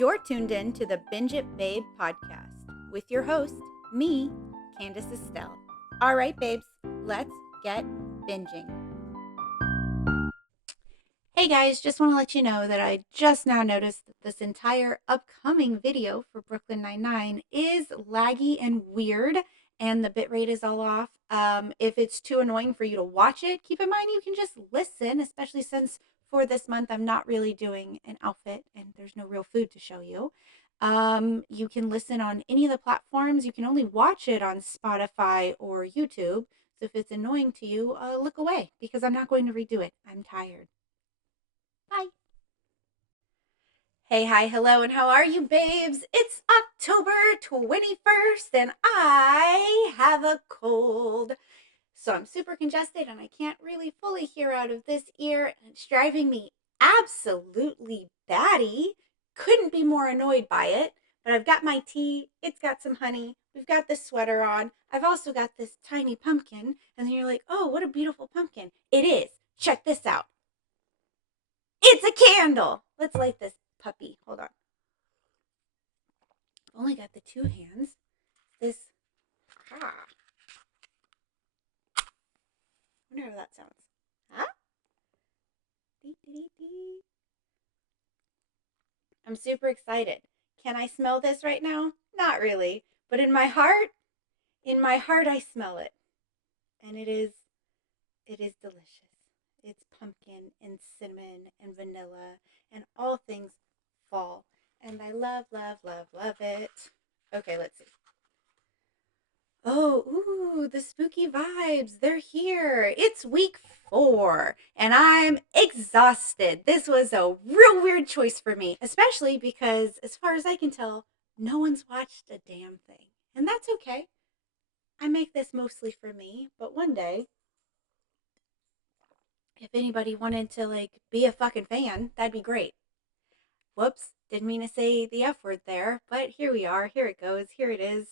You're tuned in to the Binge It Babe podcast with your host, me, Candace Estelle. All right, babes, let's get binging. Hey guys, just want to let you know that I just now noticed that this entire upcoming video for Brooklyn Nine-Nine is laggy and weird, and the bitrate is all off. If it's too annoying for you to watch it, keep in mind you can just listen, especially since for this month I'm not really doing an outfit and there's no real food to show you. You can listen on any of the platforms. You can only watch it on Spotify or YouTube. So if it's annoying to you, look away because I'm not going to redo it. I'm tired. Bye. Hey, hi, hello, and how are you, babes? It's October 21st, and I have a cold. So I'm super congested, and I can't really fully hear out of this ear, and it's driving me absolutely batty. Couldn't be more annoyed by it, but I've got my tea. It's got some honey. We've got this sweater on. I've also got this tiny pumpkin, and then you're like, oh, what a beautiful pumpkin. It is. Check this out. It's a candle. Let's light this puppy. Hold on. I've only got the two hands. This. I wonder how that sounds. Huh? Dee, dee, dee. I'm super excited. Can I smell this right now? Not really. But in my heart, I smell it. And it is delicious. It's pumpkin and cinnamon and vanilla and all things fall. And I love, love, love, love it. Okay, let's see. Oh, ooh, the spooky vibes. They're here. It's week 4, and I'm exhausted. This was a real weird choice for me, especially because, as far as I can tell, no one's watched a damn thing. And that's okay. I make this mostly for me, but one day, if anybody wanted to, be a fucking fan, that'd be great. Whoops, didn't mean to say the F word there, but here we are. Here it goes. Here it is.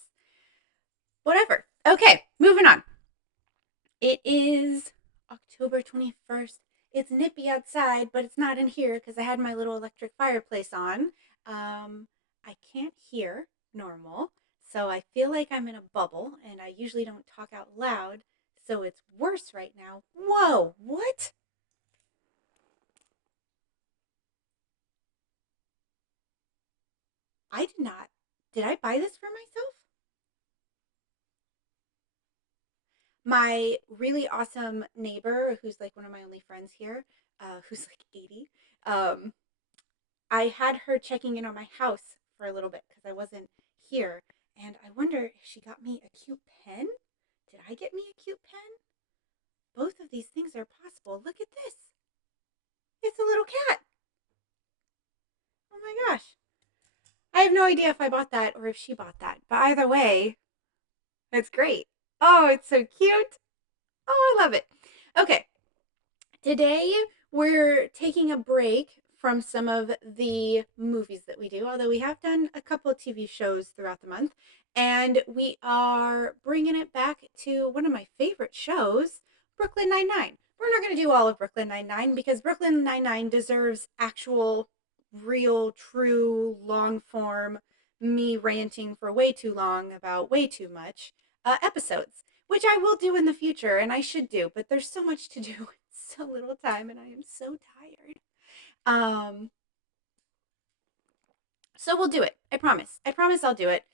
Whatever. Okay, moving on. It is October 21st. It's nippy outside, but it's not in here because I had my little electric fireplace on. I can't hear normal, so I feel like I'm in a bubble, and I usually don't talk out loud, so it's worse right now. Whoa, what? I did not. Did I buy this for myself? My really awesome neighbor, who's like one of my only friends here, who's like 80, um, I had her checking in on my house for a little bit because I wasn't here. And I wonder if she got me a cute pen. Did I get me a cute pen? Both of these things are possible. Look at this. It's a little cat. Oh my gosh. I have no idea if I bought that or if she bought that. But either way, it's great. Oh, it's so cute. Oh, I love it. Okay. Today, we're taking a break from some of the movies that we do, although we have done a couple of TV shows throughout the month, and we are bringing it back to one of my favorite shows, Brooklyn Nine-Nine. We're not going to do all of Brooklyn Nine-Nine because Brooklyn Nine-Nine deserves actual, real, true, long form, me ranting for way too long about way too much episodes, which I will do in the future, and I should do, but there's so much to do in so little time, and I am so tired. Um, so we'll do it. I promise. I promise I'll do it.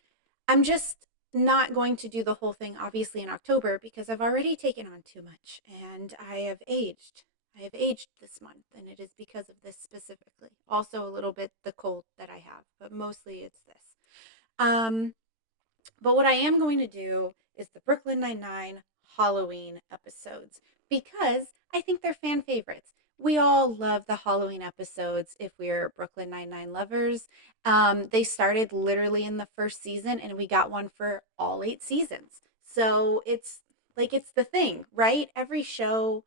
I'm just not going to do the whole thing, obviously, in October because I've already taken on too much, and I have aged. I have aged this month, and it is because of this specifically. Also, a little bit the cold that I have, but mostly it's this. Um, But what I am going to do is the Brooklyn Nine-Nine Halloween episodes because I think they're fan favorites. We all love the Halloween episodes if we're Brooklyn Nine-Nine lovers. They started literally in the first season, and we got one for all 8 seasons. So it's the thing, right? Every show,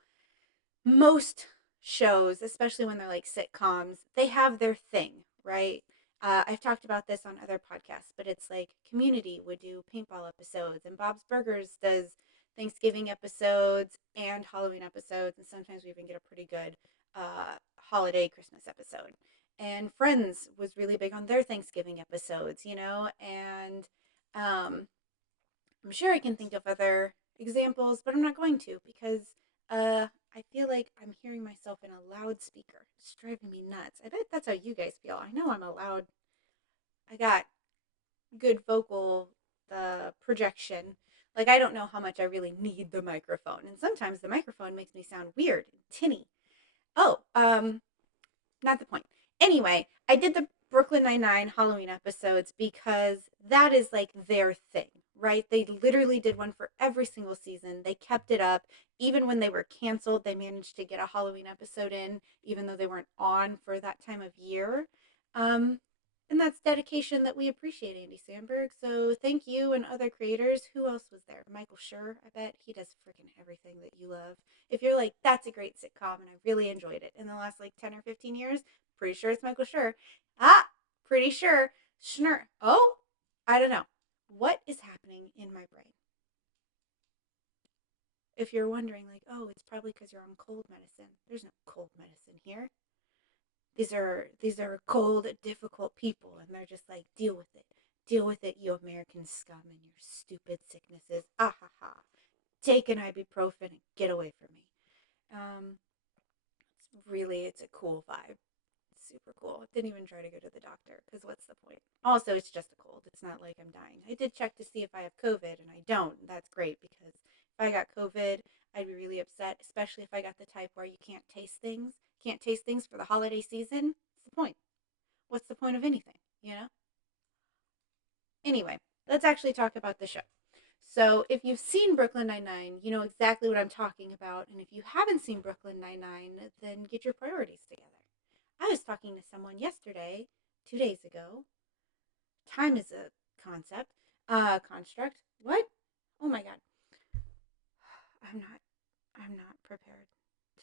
most shows, especially when they're like sitcoms, they have their thing, right? I've talked about this on other podcasts, but it's like Community would do paintball episodes, and Bob's Burgers does Thanksgiving episodes and Halloween episodes, and sometimes we even get a pretty good holiday Christmas episode. And Friends was really big on their Thanksgiving episodes, and I'm sure I can think of other examples, but I'm not going to because I feel like I'm hearing myself in a loudspeaker. It's driving me nuts. I bet that's how you guys feel. I know I'm a loud. I got good vocal projection. Like I don't know how much I really need the microphone, and sometimes the microphone makes me sound weird and tinny. Oh, not the point. Anyway, I did the Brooklyn Nine-Nine Halloween episodes because that is like their thing, right? They literally did one for every single season. They kept it up. Even when they were canceled, they managed to get a Halloween episode in, even though they weren't on for that time of year. Um, and that's dedication that we appreciate, Andy Samberg. So thank you and other creators. Who else was there? Michael Schur, I bet. He does freaking everything that you love. If you're like, that's a great sitcom and I really enjoyed it in the last like 10 or 15 years, pretty sure it's Michael Schur. Pretty sure. Schnur. Oh, I don't know. What is happening in my brain? If you're wondering, like, oh, it's probably because you're on cold medicine. There's no cold medicine here. These are cold, difficult people, and they're just like, deal with it, you American scum and your stupid sicknesses. Ah ha ha. Take an ibuprofen and get away from me. Um, it's a cool vibe. It's super cool. Didn't even try to go to the doctor because what's the point? Also, it's just a cold. It's not like I'm dying. I did check to see if I have COVID, and I don't. That's great because if I got COVID, I'd be really upset, especially if I got the type where you can't taste things. Can't taste things for the holiday season. What's the point? What's the point of anything? You know? Anyway, let's actually talk about the show. So, if you've seen Brooklyn Nine-Nine, you know exactly what I'm talking about. And if you haven't seen Brooklyn Nine-Nine, then get your priorities together. I was talking to someone yesterday, 2 days ago. Time is a concept, construct. What? Oh my god. I'm not, I'm not prepared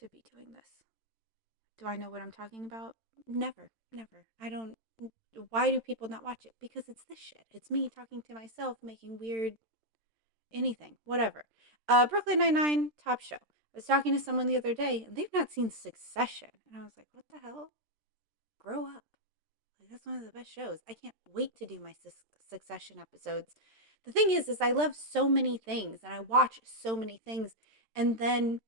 to be doing this. Do I know what I'm talking about? Never, never. I don't. Why do people not watch it? Because it's this shit. It's me talking to myself, making weird anything, whatever. Brooklyn Nine-Nine, top show. I was talking to someone the other day, and they've not seen Succession. And I was like, what the hell? Grow up. Like, that's one of the best shows. I can't wait to do my Succession episodes. The thing is I love so many things, and I watch so many things. And then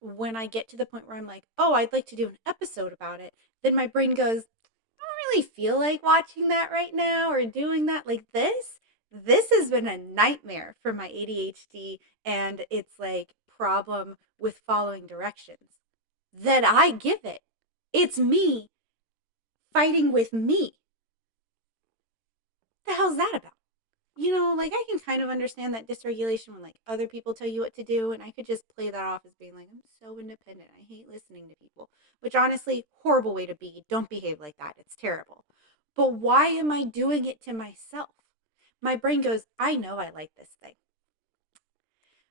when I get to the point where I'm like, oh, I'd like to do an episode about it, then my brain goes, I don't really feel like watching that right now or doing that. Like this has been a nightmare for my ADHD and its like problem with following directions that I give it. It's me fighting with me. The hell's that about? Like I can kind of understand that dysregulation when like other people tell you what to do, and I could just play that off as being like, I'm so independent. I hate listening to people, which honestly, horrible way to be. Don't behave like that. It's terrible. But why am I doing it to myself? My brain goes, I know I like this thing.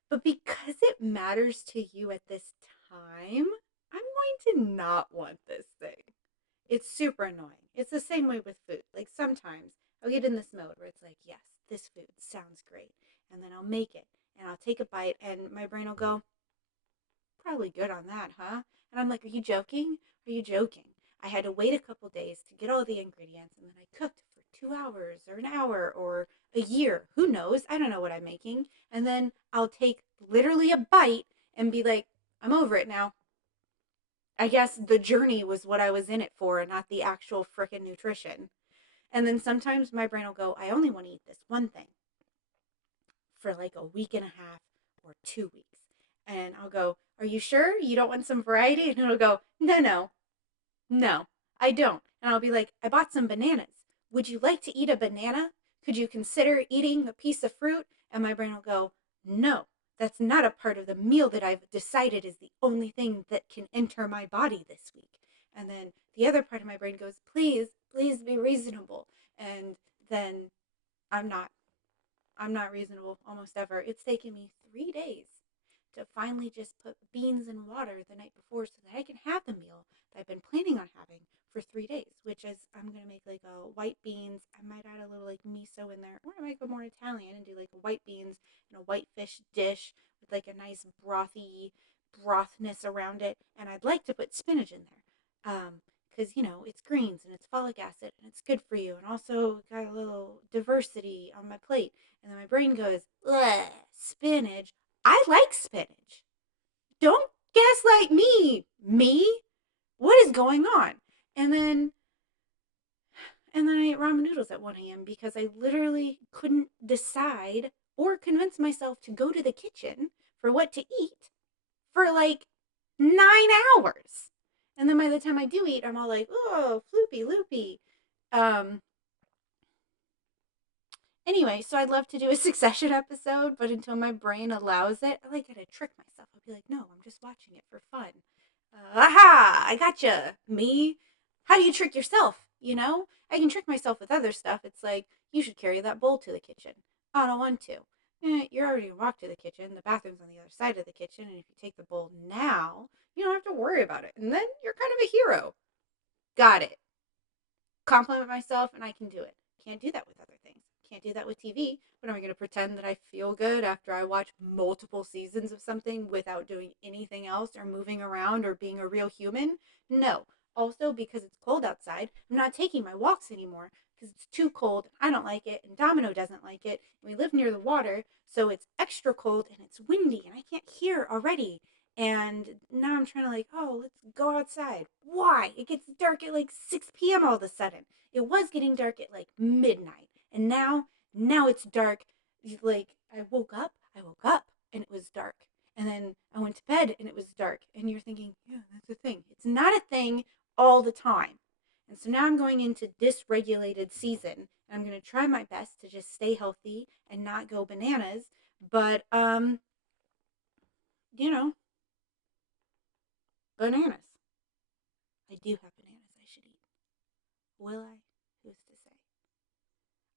But because it matters to you at this time, I'm going to not want this thing. It's super annoying. It's the same way with food. Like sometimes I'll get in this mode where it's like, yes, this food sounds great. And then I'll make it and I'll take a bite and my brain will go, probably good on that, huh? And I'm like, are you joking? Are you joking? I had to wait a couple days to get all the ingredients and then I cooked for 2 hours or an hour or a year. Who knows? I don't know what I'm making. And then I'll take literally a bite and be like, I'm over it now. I guess the journey was what I was in it for and not the actual frickin' nutrition. And then sometimes my brain will go, I only want to eat this one thing for like a week and a half or 2 weeks. And I'll go, are you sure you don't want some variety? And it'll go, no, I don't. And I'll be like, I bought some bananas. Would you like to eat a banana? Could you consider eating a piece of fruit? And my brain will go, no, that's not a part of the meal that I've decided is the only thing that can enter my body this week. And then the other part of my brain goes, please be reasonable. And then I'm not. I'm not reasonable almost ever. It's taken me 3 days to finally just put beans in water the night before so that I can have the meal that I've been planning on having for 3 days, which is I'm going to make like a white beans. I might add a little like miso in there, or I might go more Italian and do like a white beans and a white fish dish with like a nice brothy brothness around it. And I'd like to put spinach in there. because it's greens and it's folic acid and it's good for you, and also got a little diversity on my plate. And then my brain goes, ugh, spinach. I like spinach. Don't gaslight me. Me? What is going on? And then I ate ramen noodles at 1 a.m. because I literally couldn't decide or convince myself to go to the kitchen for what to eat for like 9 hours. And then by the time I do eat, I'm all like, oh, floopy loopy. Um, anyway, so I'd love to do a Succession episode, but until my brain allows it, I like gotta trick myself. I'll be like, no, I'm just watching it for fun. Aha! I gotcha. Me? How do you trick yourself? I can trick myself with other stuff. It's like, you should carry that bowl to the kitchen. I don't want to. You're already gonna walk to the kitchen. The bathroom's on the other side of the kitchen, and if you take the bowl now, you don't have to worry about it. And then you're kind of a hero. Got it. Compliment myself and I can do it. Can't do that with other things. Can't do that with TV. But am I going to pretend that I feel good after I watch multiple seasons of something without doing anything else or moving around or being a real human? No. Also, because it's cold outside, I'm not taking my walks anymore because it's too cold. I don't like it, and Domino doesn't like it. And we live near the water, so it's extra cold and it's windy, and I can't hear already. And now I'm trying to like, oh, let's go outside. Why? It gets dark at like 6 p.m. all of a sudden. It was getting dark at like midnight. And now it's dark. Like I woke up and it was dark. And then I went to bed and it was dark. And you're thinking, yeah, that's a thing. It's not a thing all the time. And so now I'm going into dysregulated season. And I'm going to try my best to just stay healthy and not go bananas. But, you know, bananas. I do have bananas I should eat. Will I? Who's to say?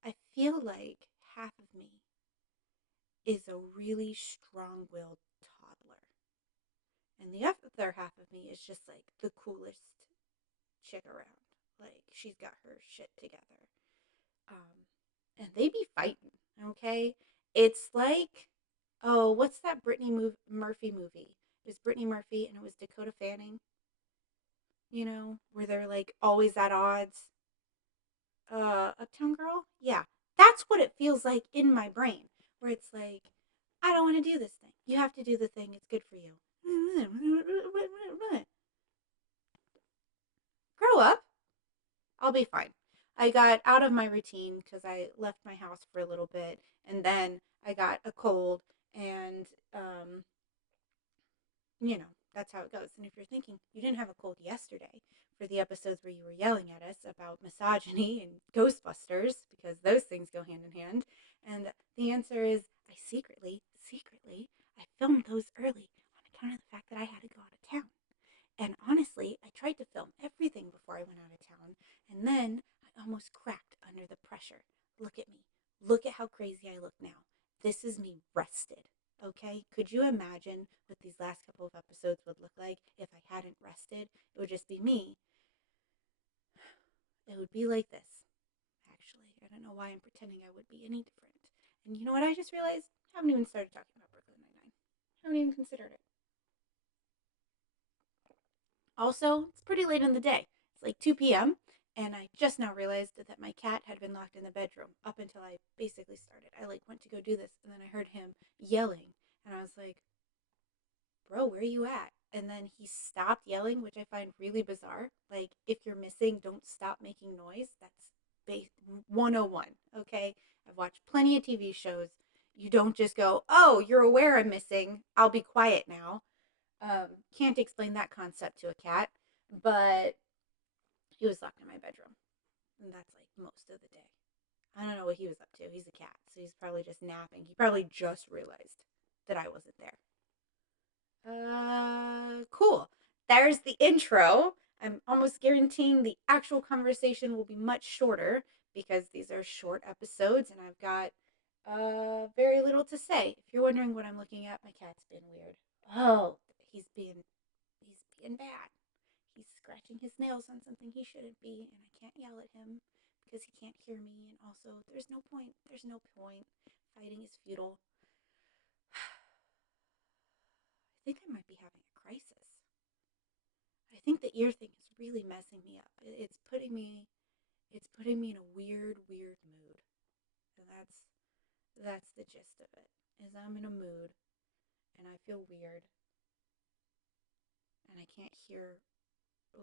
I feel like half of me is a really strong willed toddler. And the other half of me is just like the coolest chick around. Like, she's got her shit together. And they be fighting, okay? It's like, oh, what's that Murphy movie? It was Brittany Murphy and it was Dakota Fanning, where they're like always at odds. Uptown Girl? Yeah. That's what it feels like in my brain, where it's like, I don't want to do this thing. You have to do the thing. It's good for you. Grow up. I'll be fine. I got out of my routine because I left my house for a little bit, and then I got a cold, and you know, that's how it goes. And if you're thinking you didn't have a cold yesterday for the episodes where you were yelling at us about misogyny and Ghostbusters, because those things go hand in hand, and the answer is I secretly, I filmed those early on account of the fact that I had to go out of town. And honestly, I tried to film everything before I went out of town, and then I almost cracked under the pressure. Look at me. Look at how crazy I look now. This is me rested. Okay? Could you imagine what these last couple of episodes would look like if I hadn't rested? It would just be me. It would be like this, actually. I don't know why I'm pretending I would be any different. And you know what I just realized? I haven't even started talking about Brooklyn Nine-Nine. I haven't even considered it. Also, it's pretty late in the day. It's like 2 p.m. And I just now realized that my cat had been locked in the bedroom up until I basically started. I like went to go do this and then I heard him yelling and I was like, "Bro, where are you at?" And then he stopped yelling, which I find really bizarre. Like, if you're missing, don't stop making noise. That's base 101, okay? I've watched plenty of TV shows. You don't just go, "Oh, you're aware I'm missing. I'll be quiet now." Can't explain that concept to a cat, but he was locked in my bedroom, and that's like most of the day. I don't know what he was up to. He's a cat, so he's probably just napping. He probably just realized that I wasn't there. Cool. There's the intro. I'm almost guaranteeing the actual conversation will be much shorter because these are short episodes and I've got very little to say. If you're wondering what I'm looking at, my cat's being weird. Oh, he's being bad. He's scratching his nails on something he shouldn't be, and I can't yell at him because he can't hear me. And also, there's no point. There's no point. Fighting is futile. I think I might be having a crisis. I think the ear thing is really messing me up. It's putting me in a weird, weird mood. And that's the gist of it. Is I'm in a mood and I feel weird and I can't hear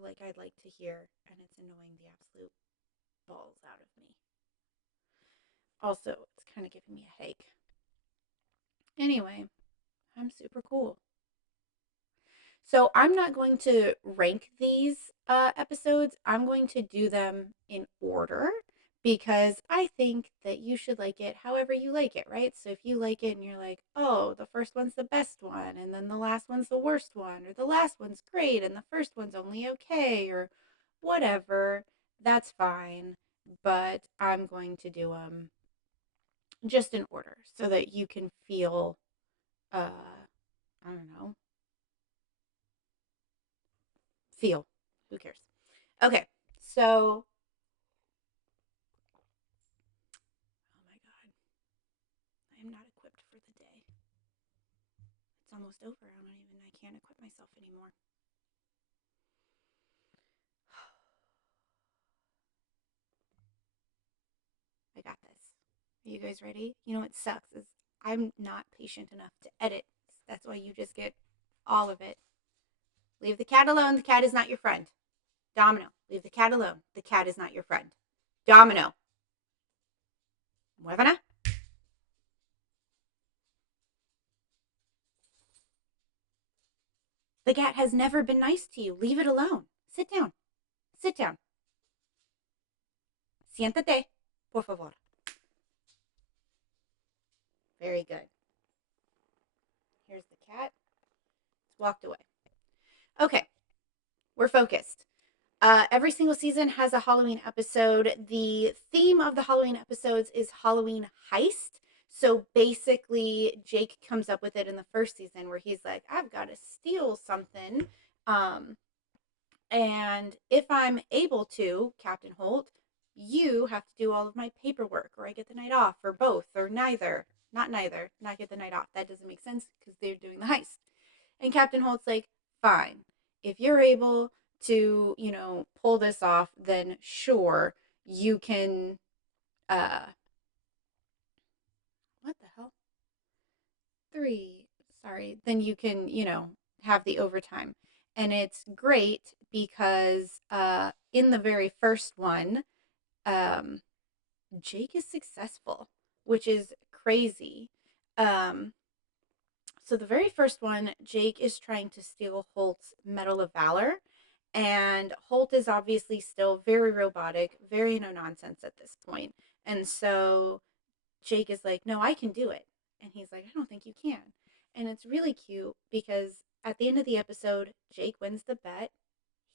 like I'd like to hear, and it's annoying the absolute balls out of me. Also, it's kind of giving me a headache. Anyway, I'm super cool. So I'm not going to rank these episodes. I'm going to do them in order because I think that you should like it however you like it, right? So if you like it and you're like, oh, the first one's the best one, and then the last one's the worst one, or the last one's great and the first one's only okay, or whatever, that's fine. But I'm going to do them just in order so that you can feel, I don't know, feel. Who cares? Okay, so oh my god, I am not equipped for the day. It's almost over. I can't equip myself anymore. I got this. Are you guys ready? You know what sucks is I'm not patient enough to edit. That's why you just get all of it. Leave the cat alone. The cat is not your friend. Domino, leave the cat alone. The cat is not your friend. Domino. Muévana. The cat has never been nice to you. Leave it alone. Sit down. Sit down. Siéntate, por favor. Very good. Here's the cat. It's walked away. Okay, we're focused. Every single season has a Halloween episode. The theme of the Halloween episodes is Halloween Heist. So basically, Jake comes up with it in the first season where he's like, I've got to steal something. Um, and if I'm able to, Captain Holt, you have to do all of my paperwork, or I get the night off, or both, or neither. Not neither, not get the night off. That doesn't make sense because they're doing the heist. And Captain Holt's like, fine. If you're able to, pull this off, then sure, you can, uh, what the hell? Three. Sorry. Then you can, have the overtime. And it's great because in the very first one, um, Jake is successful, which is crazy. Um, so the very first one, Jake is trying to steal Holt's Medal of Valor, and Holt is obviously still very robotic, very no nonsense at this point. And so Jake is like, "No, I can do it." And he's like, "I don't think you can." And it's really cute because at the end of the episode, Jake wins the bet.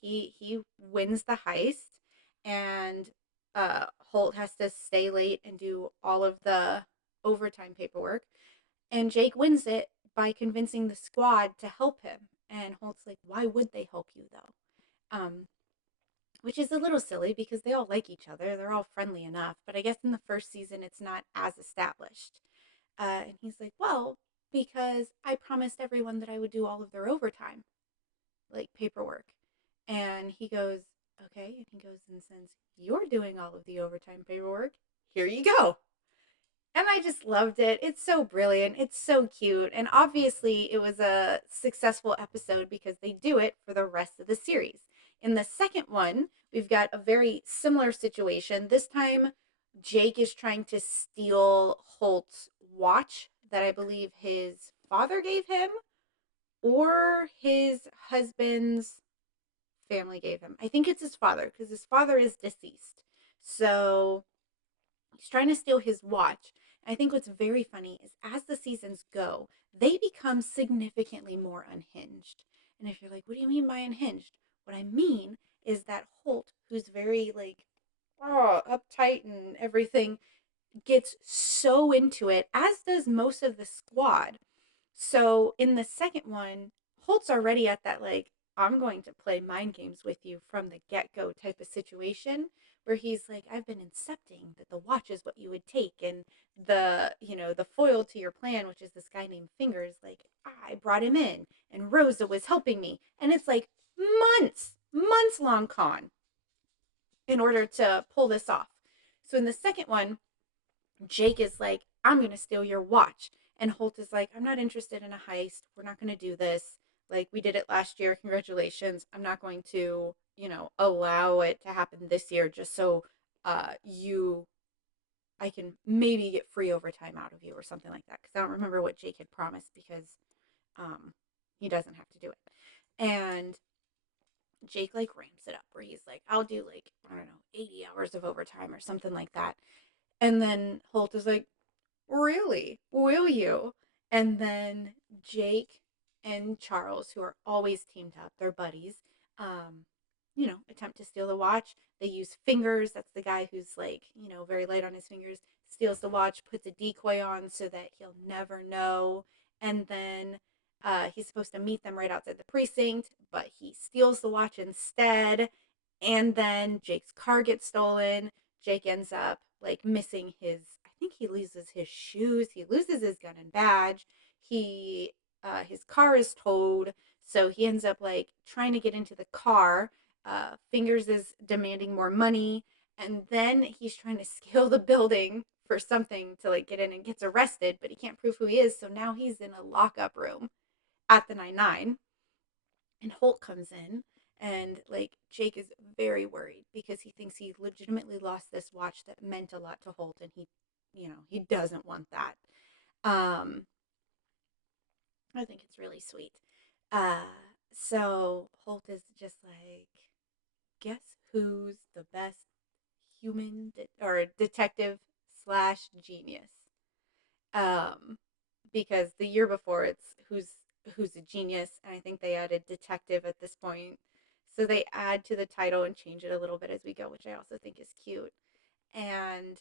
He wins the heist, and Holt has to stay late and do all of the overtime paperwork. And Jake wins it by convincing the squad to help him. And Holt's like, "Why would they help you though?" Um, which is a little silly because they all like each other. They're all friendly enough. But I guess in the first season, it's not as established. And he's like, well, because I promised everyone that I would do all of their overtime, like paperwork. And he goes, okay. And he goes, and since you're doing all of the overtime paperwork, here you go. And I just loved it. It's so brilliant. It's so cute. And obviously, it was a successful episode because they do it for the rest of the series. In the second one, we've got a very similar situation. This time, Jake is trying to steal Holt's watch that I believe his father gave him or his husband's family gave him. I think it's his father because his father is deceased. So he's trying to steal his watch. And I think what's very funny is as the seasons go, they become significantly more unhinged. And if you're like, what do you mean by unhinged? What I mean is that Holt, who's very like uptight and everything, gets so into it, as does most of the squad. So in the second one, Holt's already at that like, I'm going to play mind games with you from the get go type of situation where he's like, I've been incepting that the watch is what you would take, and the foil to your plan, which is this guy named Fingers, like I brought him in and Rosa was helping me. And it's like months months long con in order to pull this off. So in the second one, Jake is like, I'm going to steal your watch. And Holt is like, I'm not interested in a heist. We're not going to do this. Like, we did it last year. Congratulations. I'm not going to, allow it to happen this year just so I can maybe get free overtime out of you or something like that. Because I don't remember what Jake had promised because um, he doesn't have to do it. And Jake like ramps it up where he's like, I'll do like, I don't know, 80 hours of overtime or something like that. And then Holt is like, really? Will you? And then Jake and Charles, who are always teamed up, they're buddies, attempt to steal the watch. They use fingers. That's the guy who's like, very light on his fingers, steals the watch, puts a decoy on so that he'll never know. And then he's supposed to meet them right outside the precinct, but he steals the watch instead. And then Jake's car gets stolen. Jake ends up like missing I think he loses his shoes. He loses his gun and badge. His car is towed. So he ends up like trying to get into the car. Fingers is demanding more money. And then he's trying to scale the building for something to like get in and gets arrested, but he can't prove who he is. So now he's in a lockup room at the 9-9. And Holt comes in, and like Jake is very worried because he thinks he legitimately lost this watch that meant a lot to Holt, and he doesn't want that. Um, I think it's really sweet. Uh, so Holt is just like, guess who's the best or detective slash genius? Um, because the year before it's who's a genius, and I think they added detective at this point. So they add to the title and change it a little bit as we go, which I also think is cute. And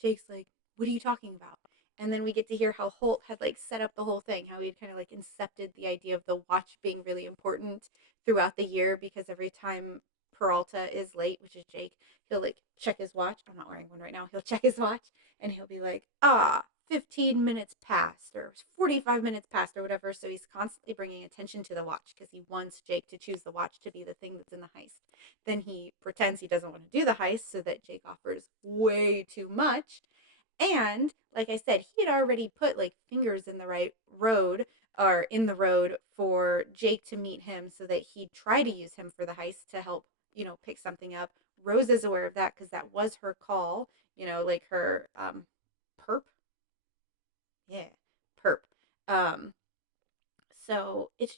Jake's like, "What are you talking about?" And then we get to hear how Holt had like set up the whole thing, how he had kind of like incepted the idea of the watch being really important throughout the year because every time Peralta is late, which is Jake, he'll like check his watch. I'm not wearing one right now. He'll check his watch and he'll be like, 15 minutes passed or 45 minutes passed or whatever. So he's constantly bringing attention to the watch because he wants Jake to choose the watch to be the thing that's in the heist. Then he pretends he doesn't want to do the heist so that Jake offers way too much. And like I said, he had already put like fingers in the right road or in the road for Jake to meet him so that he'd try to use him for the heist to help, pick something up. Rose is aware of that because that was her call, like her perp. Yeah, perp. Um, so it's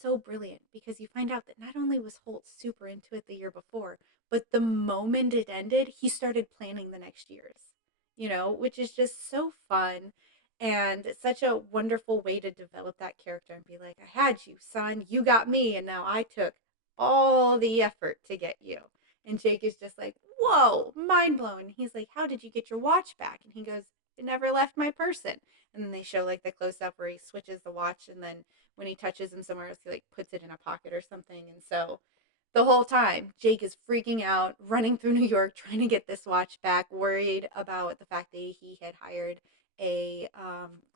so brilliant because you find out that not only was Holt super into it the year before, but the moment it ended, he started planning the next year's, which is just so fun and such a wonderful way to develop that character and be like, I had you, son, you got me, and now I took all the effort to get you. And Jake is just like, whoa, mind blown. He's like, how did you get your watch back? And he goes, it never left my person. And then they show like the close up where he switches the watch and then when he touches him somewhere else, he like puts it in a pocket or something. And so the whole time, Jake is freaking out, running through New York, trying to get this watch back, worried about the fact that he had hired a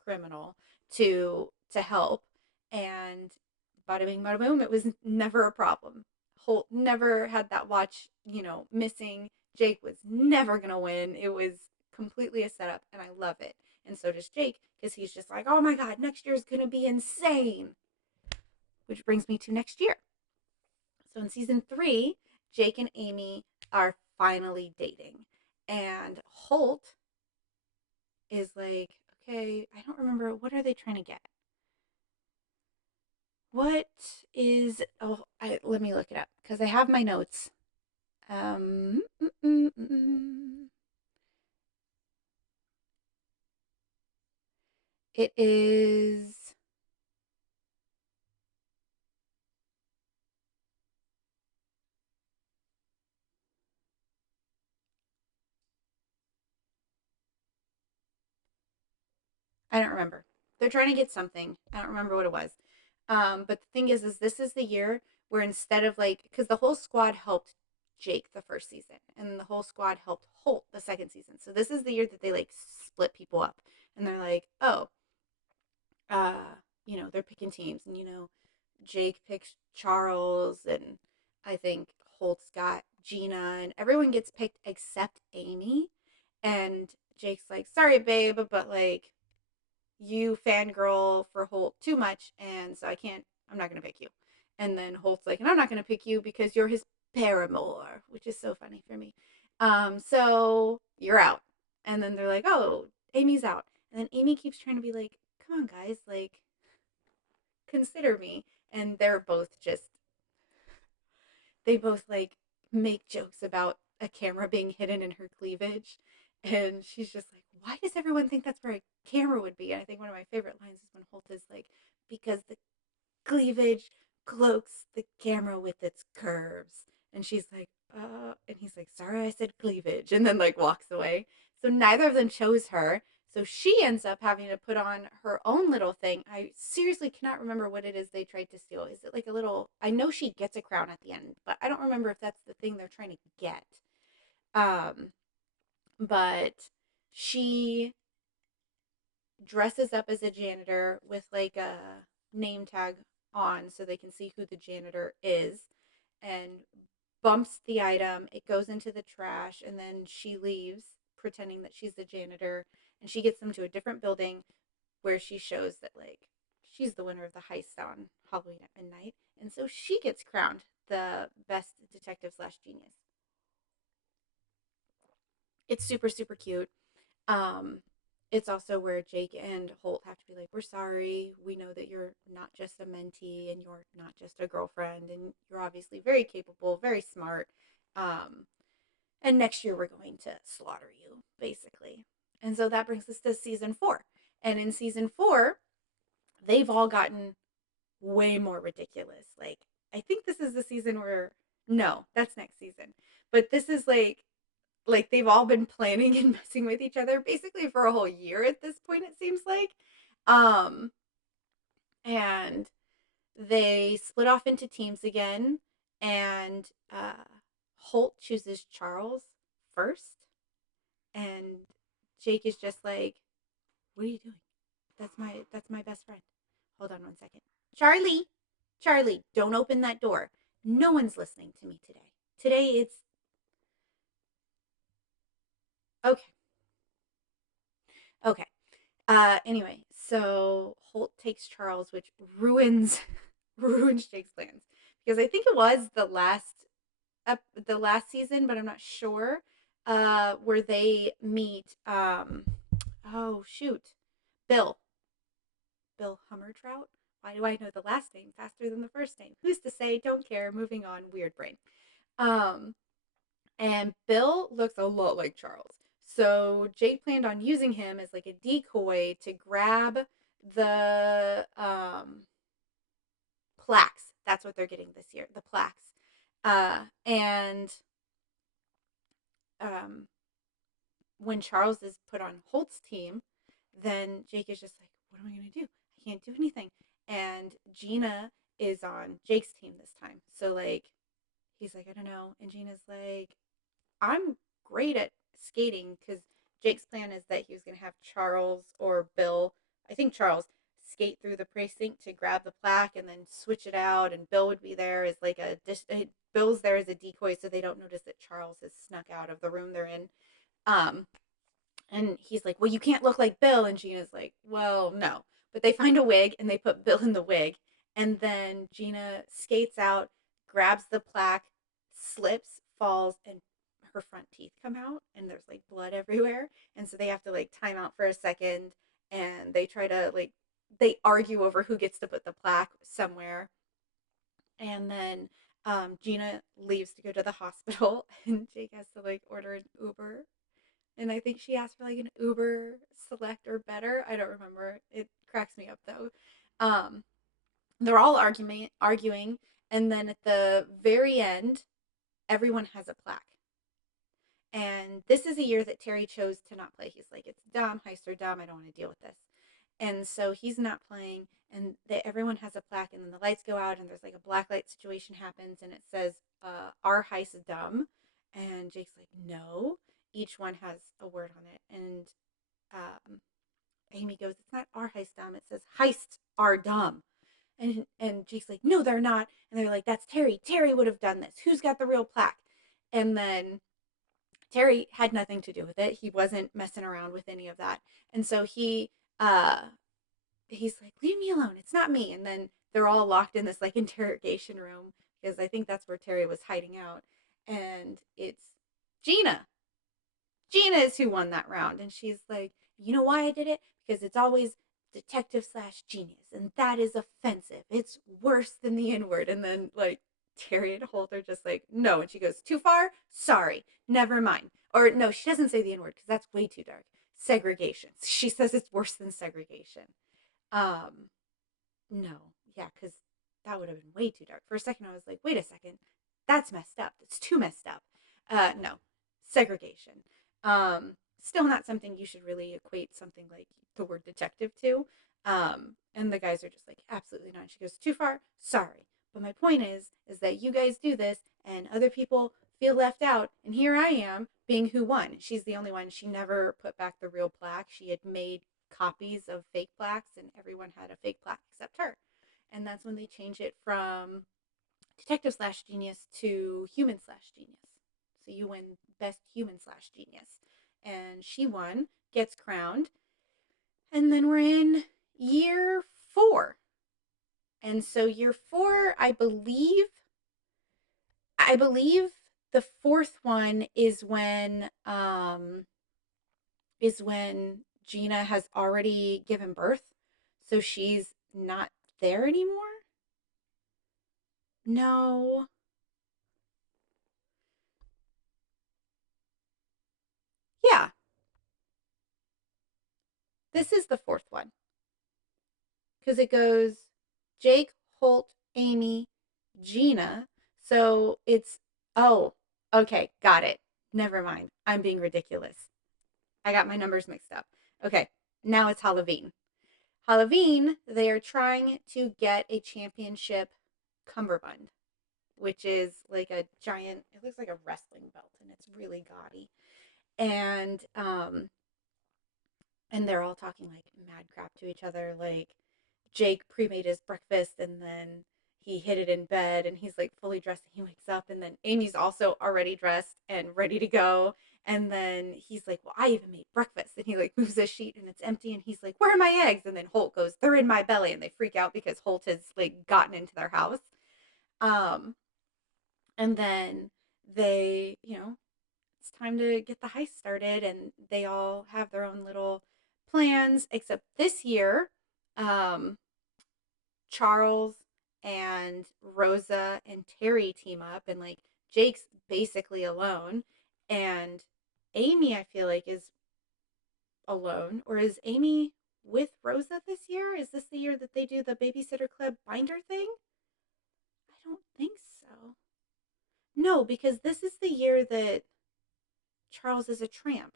criminal to help. And bada bing, bada boom, it was never a problem. Holt never had that watch, missing. Jake was never gonna win. It was completely a setup, and I love it. And so does Jake, because he's just like, oh my god, next year's gonna be insane. Which brings me to next year. So in season 3, Jake and Amy are finally dating. And Holt is like, okay, I don't remember, what are they trying to get? What is, let me look it up because I have my notes. Um, mm, mm, mm, mm. It is, I don't remember. They're trying to get something. I don't remember what it was. But the thing is this is the year where instead of like, because the whole squad helped Jake the first season, and the whole squad helped Holt the second season. So this is the year that they like split people up, and they're like, oh, they're picking teams, and Jake picks Charles, and I think Holt's got Gina, and everyone gets picked except Amy. And Jake's like, sorry, babe, but like, you fangirl for Holt too much, and so I'm not gonna pick you. And then Holt's like, and I'm not gonna pick you because you're his paramour, which is so funny for me. So you're out. And then they're like, oh, Amy's out. And then Amy keeps trying to be like, come on, guys, like, consider me. And they both like make jokes about a camera being hidden in her cleavage. And she's just like, why does everyone think that's where a camera would be? And I think one of my favorite lines is when Holt is like, because the cleavage cloaks the camera with its curves. And she's like, and he's like, sorry, I said cleavage. And then like walks away. So neither of them chose her. So she ends up having to put on her own little thing. I seriously cannot remember what it is they tried to steal. Is it like a little, I know she gets a crown at the end, but I don't remember if that's the thing they're trying to get. Um, but she dresses up as a janitor with like a name tag on so they can see who the janitor is, and bumps the item. It goes into the trash, and then she leaves pretending that she's the janitor, and she gets them to a different building where she shows that like she's the winner of the heist on Halloween at night, and so she gets crowned the best detective slash genius. It's super super cute. Um, it's also where Jake and Holt have to be like, we're sorry. We know that you're not just a mentee and you're not just a girlfriend, and you're obviously very capable, very smart. Um, and next year we're going to slaughter you, basically. And so that brings us to season 4. And in season 4, they've all gotten way more ridiculous. Like, I think this is the season where, no, that's next season. But this is like they've all been planning and messing with each other basically for a whole year at this point, it seems like. um and they split off into teams again, and Holt chooses Charles first, and Jake is just like, what are you doing? That's my best friend. Hold on one second. Charlie, don't open that door. No one's listening to me today. It's okay. Okay. Anyway, so Holt takes Charles, which ruins ruins Jake's plans, because I think it was the last season, but I'm not sure. Where they meet oh shoot, Bill Bill Hummertrout. Why do I know the last name faster than the first name? Who's to say? Don't care. Moving on. Weird brain. Um, and Bill looks a lot like Charles. So Jake planned on using him as like a decoy to grab the plaques. That's what they're getting this year, the plaques. And um, when Charles is put on Holt's team, then Jake is just like, what am I going to do? I can't do anything. And Gina is on Jake's team this time. So, like, he's like, I don't know. And Gina's like, I'm great at skating, because Jake's plan is that he was going to have Charles or Bill, I think Charles, skate through the precinct to grab the plaque and then switch it out, and Bill would be there as like Bill's there as a decoy so they don't notice that Charles has snuck out of the room they're in. Um, and he's like, well, you can't look like Bill. And Gina's like, well, no. But they find a wig and they put Bill in the wig. And then Gina skates out, grabs the plaque, slips, falls, and her front teeth come out. And there's like blood everywhere. And so they have to like time out for a second. And they try to like, they argue over who gets to put the plaque somewhere. And then Gina leaves to go to the hospital. And Jake has to like order an Uber, and I think she asked for like an Uber Select or better. I don't remember. It cracks me up though. Um, they're all arguing, and then at the very end, everyone has a plaque. And this is a year that Terry chose to not play. He's like, it's dumb, heists are dumb. I don't want to deal with this. And so he's not playing, and everyone has a plaque, and then the lights go out, and there's like a black light situation happens, and it says, "Our heist is dumb," and Jake's like, "No." Each one has a word on it, and Amy goes, "It's not our heist dumb. It says heists are dumb." And Jake's like, no, they're not. And they're like, that's Terry. Terry would have done this. Who's got the real plaque? And then Terry had nothing to do with it. He wasn't messing around with any of that. And so uh he's like, leave me alone. It's not me. And then they're all locked in this like interrogation room because I think that's where Terry was hiding out. And it's Gina. Gina is who won that round. And she's like, you know why I did it? Because it's always detective slash genius. And that is offensive. It's worse than the N word. And then like Terry and Holt are just like, no. And she goes, too far? Sorry. Never mind. Or no, she doesn't say the N word because that's way too dark. Segregation. She says it's worse than segregation. Um, no, yeah, because that would have been way too dark. For a second, I was like, wait a second, that's messed up. That's too messed up. No, segregation. Still not something you should really equate something like the word detective to. And the guys are just like, absolutely not. She goes, too far? Sorry. But my point is that you guys do this and other people feel left out. And here I am being who won. She's the only one. She never put back the real plaque. She had made copies of fake plaques, and everyone had a fake plaque except her. And that's when they change it from detective slash genius to human slash genius. So you win best human slash genius. And she won, gets crowned. And then we're in year 4. And so year 4, I believe the fourth one is when Gina has already given birth. So she's not there anymore? No. Yeah, this is the fourth one because it goes Jake, Holt, Amy, Gina. So it's, oh, okay, got it. Never mind. I'm being ridiculous. I got my numbers mixed up. Okay, now it's Halloween. Halloween, they are trying to get a championship cummerbund, which is like a giant, it looks like a wrestling belt and it's really gaudy. And and they're all talking like mad crap to each other. Like Jake pre-made his breakfast and then he hid it in bed and he's like fully dressed and he wakes up and then Amy's also already dressed and ready to go. And then he's like, well, I even made breakfast. And he like moves a sheet and it's empty. And he's like, where are my eggs? And then Holt goes, they're in my belly. And they freak out because Holt has like gotten into their house. Um, and then it's time to get the heist started and they all have their own little plans, except this year, um, Charles and Rosa and Terry team up and like Jake's basically alone and Amy I feel like is alone, or is Amy with Rosa this year? Is this the year that they do the babysitter club binder thing? I don't think so. No, because this is the year that Charles is a tramp.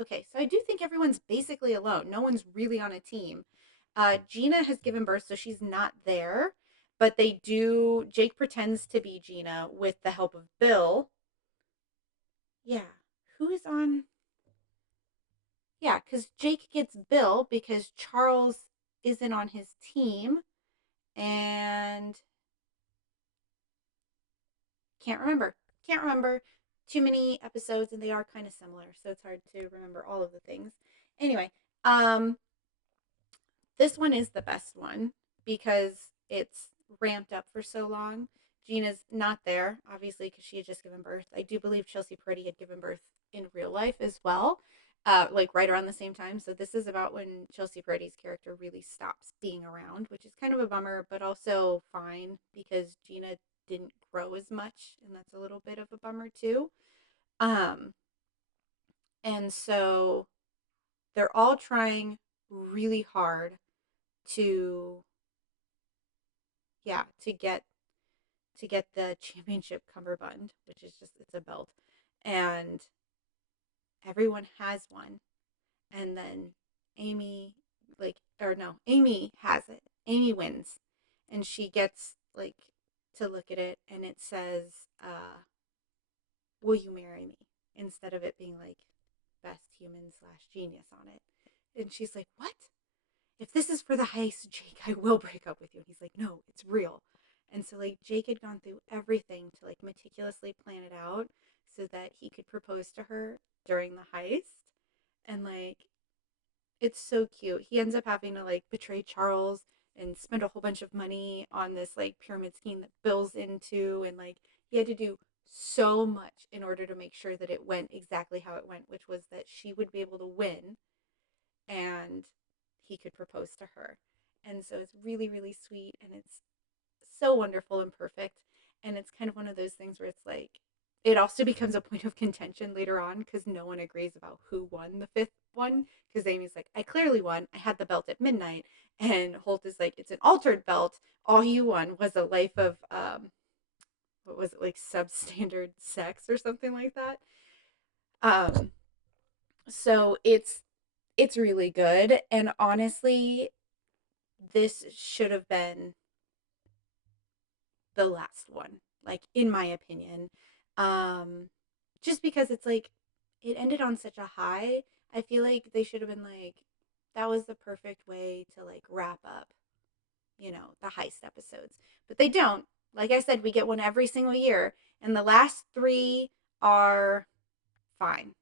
Okay, so I do think everyone's basically alone. No one's really on a team. Gina has given birth, so she's not there. But they do. Jake pretends to be Gina with the help of Bill. Yeah. Who is on? Yeah, because Jake gets Bill because Charles isn't on his team. And can't remember. Can't remember. Too many episodes and they are kind of similar, so it's hard to remember all of the things. Anyway, um, this one is the best one because it's ramped up for so long. Gina's not there, obviously, because she had just given birth. I do believe Chelsea Peretti had given birth in real life as well, like right around the same time. So this is about when Chelsea Peretti's character really stops being around, which is kind of a bummer, but also fine because Gina didn't grow as much, and that's a little bit of a bummer too. Um, and so they're all trying really hard to to get the championship cummerbund, which is just it's a belt, and everyone has one, and then Amy Amy has it. Amy wins, and she gets like to look at it, and it says, "Will you marry me?" instead of it being like best human slash genius on it, and she's like, "What?" if this is for the heist, Jake, I will break up with you. And he's like, no, it's real. And so like Jake had gone through everything to like meticulously plan it out so that he could propose to her during the heist. And like it's so cute. He ends up having to like betray Charles and spend a whole bunch of money on this like pyramid scheme that Bill's into, and like he had to do so much in order to make sure that it went exactly how it went, which was that she would be able to win and he could propose to her. And so it's really, really sweet and it's so wonderful and perfect. And it's kind of one of those things where it's like, it also becomes a point of contention later on because no one agrees about who won the fifth one. Because Amy's like, I clearly won. I had the belt at midnight. And Holt is like, it's an altered belt. All you won was a life of, what was it, like substandard sex or something like that. Um, so it's really good. And honestly, this should have been the last one, like in my opinion. Um, just because it's like it ended on such a high. I feel like they should have been like that was the perfect way to like wrap up, the heist episodes. But they don't. Like I said, we get one every single year, and the last three are fine.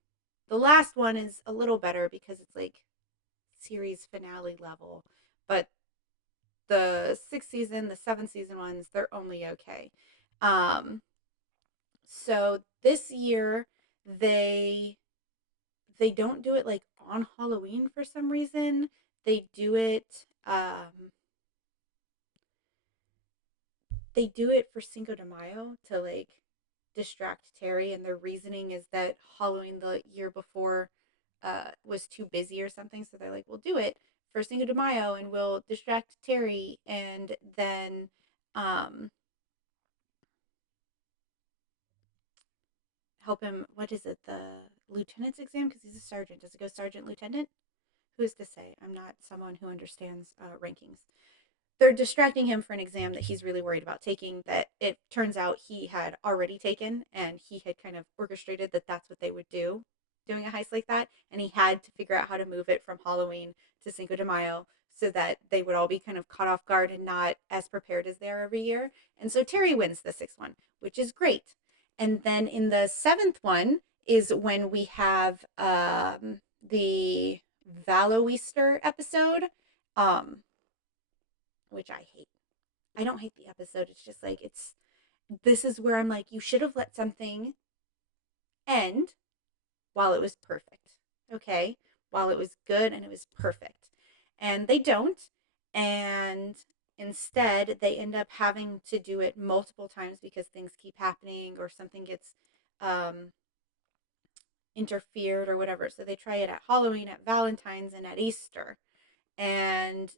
The last one is a little better because it's like series finale level, but the sixth season, the seventh season ones, they're only okay. Um, so this year they they don't do it like on Halloween for some reason. They do it they do it for Cinco de Mayo to like distract Terry, and their reasoning is that Halloween the year before was too busy or something, so they're like, we'll do it for Cinco de Mayo and we'll distract Terry, and then um help him. What is it? The lieutenant's exam because he's a sergeant. Does it go sergeant lieutenant? Who's to say? I'm not someone who understands rankings. They're distracting him for an exam that he's really worried about taking, that it turns out he had already taken, and he had kind of orchestrated that that's what they would do doing a heist like that, and he had to figure out how to move it from Halloween to Cinco de Mayo so that they would all be kind of caught off guard and not as prepared as they are every year. And so Terry wins the sixth one, which is great. And then in the seventh one is when we have the Valoister episode, um, which I hate. I don't hate the episode. It's just like this is where I'm like, you should have let something end while it was perfect. Okay? While it was good and it was perfect. And they don't. And instead, they end up having to do it multiple times because things keep happening or something gets um, interfered or whatever. So they try it at Halloween, at Valentine's, and at Easter. And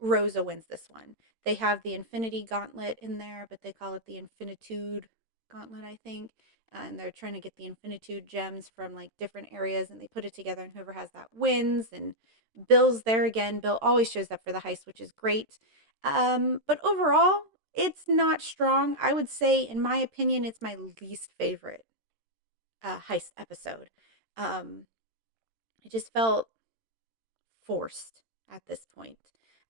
Rosa wins this one. They have the Infinity Gauntlet in there, but they call it the Infinitude Gauntlet, I think. And they're trying to get the Infinitude gems from like different areas, and they put it together, and whoever has that wins. And Bill's there again. Bill always shows up for the heist, which is great. But overall, it's not strong. I would say, in my opinion, it's my least favorite heist episode. Um, it just felt forced at this point.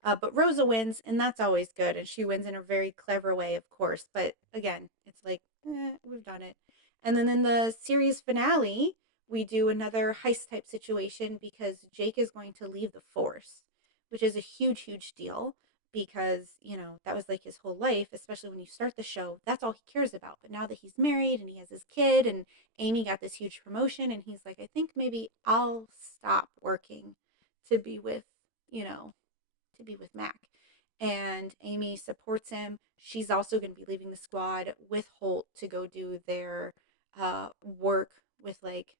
But Rosa wins, and that's always good. And she wins in a very clever way, of course. But again, it's like, we've done it. And then in the series finale, we do another heist type situation because Jake is going to leave the force, which is a huge, huge deal because, that was like his whole life, especially when you start the show. That's all he cares about. But now that he's married and he has his kid, and Amy got this huge promotion, and he's like, I think maybe I'll stop working to be with, you know, to be with Mac. And Amy supports him. She's also going to be leaving the squad with Holt to go do their work with like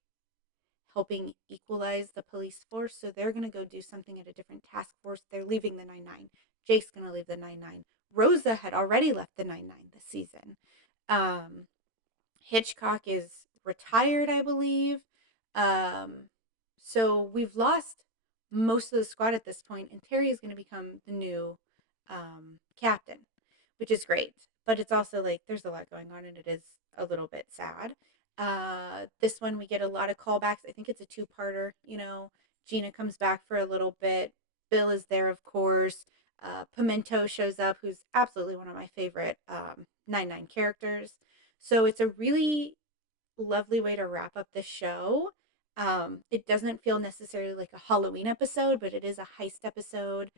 helping equalize the police force. So they're going to go do something at a different task force. They're leaving the 9-9. Jake's going to leave the 9-9. Rosa had already left the 9-9 this season. Um, Hitchcock is retired, I believe. Um, so we've lost most of the squad at this point, and Terry is going to become the new captain, which is great. But it's also like there's a lot going on, and it is a little bit sad. This one we get a lot of callbacks. I think it's a two-parter. Gina comes back for a little bit. Bill is there, of course. Pimento shows up, who's absolutely one of my favorite Nine characters. So it's a really lovely way to wrap up the show. It doesn't feel necessarily like a Halloween episode, but it is a heist episode.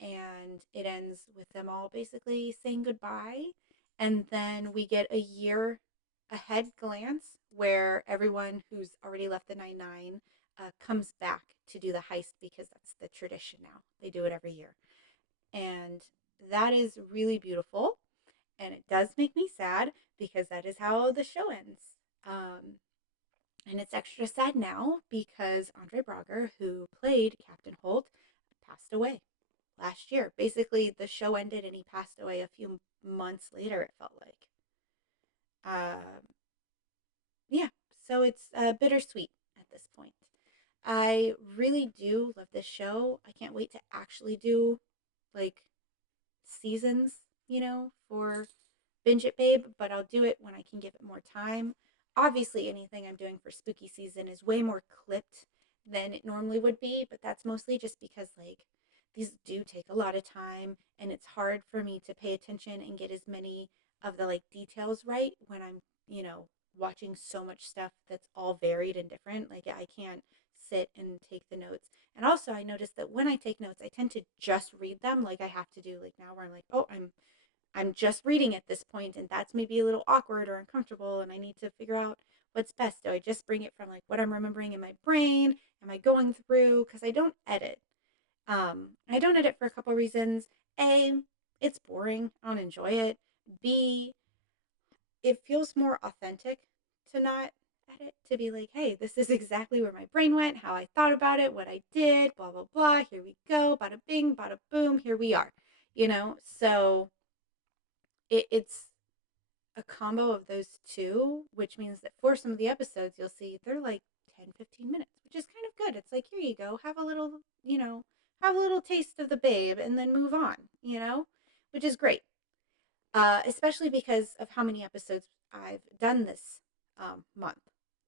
And it ends with them all basically saying goodbye. And then we get a year ahead glance where everyone who's already left the Nine comes back to do the heist because that's the tradition now. They do it every year. And that is really beautiful. And it does make me sad because that is how the show ends. Um, and it's extra sad now because Andre Braugher, who played Captain Holt, passed away last year. Basically, the show ended and he passed away a few months later, it felt like. Uh, yeah, so it's bittersweet at this point. I really do love this show. I can't wait to actually do like seasons, for Binge It Babe, but I'll do it when I can give it more time. Obviously, anything I'm doing for spooky season is way more clipped than it normally would be, but that's mostly just because, like, these do take a lot of time and it's hard for me to pay attention and get as many of the like details right when I'm, watching so much stuff that's all varied and different. Like, I can't sit and take the notes. And also, I noticed that when I take notes, I tend to just read them like I have to do like now where I'm like, "Oh, I'm just reading at this point and that's maybe a little awkward or uncomfortable and I need to figure out what's best. Do I just bring it from like what I'm remembering in my brain? Am I going through? Because I don't edit. I don't edit for a couple reasons. A, it's boring. I don't enjoy it. B, it feels more authentic to not edit, to be like, hey, this is exactly where my brain went, how I thought about it, what I did, blah, blah, blah. Here we go. Bada bing, bada boom. Here we are. So it's a combo of those two, which means that for some of the episodes, you'll see they're like 10, 15 minutes, which is kind of good. It's like, here you go, have a little taste of the babe and then move on, which is great. Especially because of how many episodes I've done this month.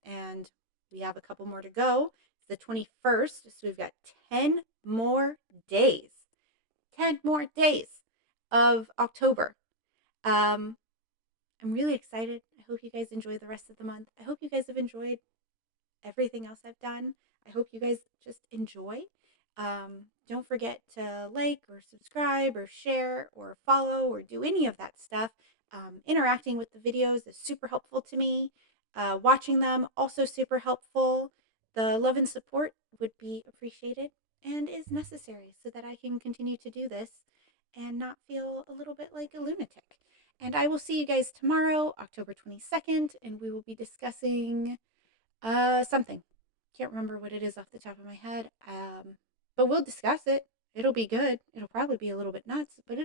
And we have a couple more to go. It's the 21st, so we've got 10 more days. 10 more days of October. Um, I'm really excited. I hope you guys enjoy the rest of the month. I hope you guys have enjoyed everything else I've done. I hope you guys just enjoy. Don't forget to like or subscribe or share or follow or do any of that stuff. Interacting with the videos is super helpful to me. Watching them also super helpful. The love and support would be appreciated and is necessary so that I can continue to do this and not feel a little bit like a lunatic. And I will see you guys tomorrow, October 22nd, and we will be discussing something. Can't remember what it is off the top of my head. But we'll discuss it. It'll be good. It'll probably be a little bit nuts, but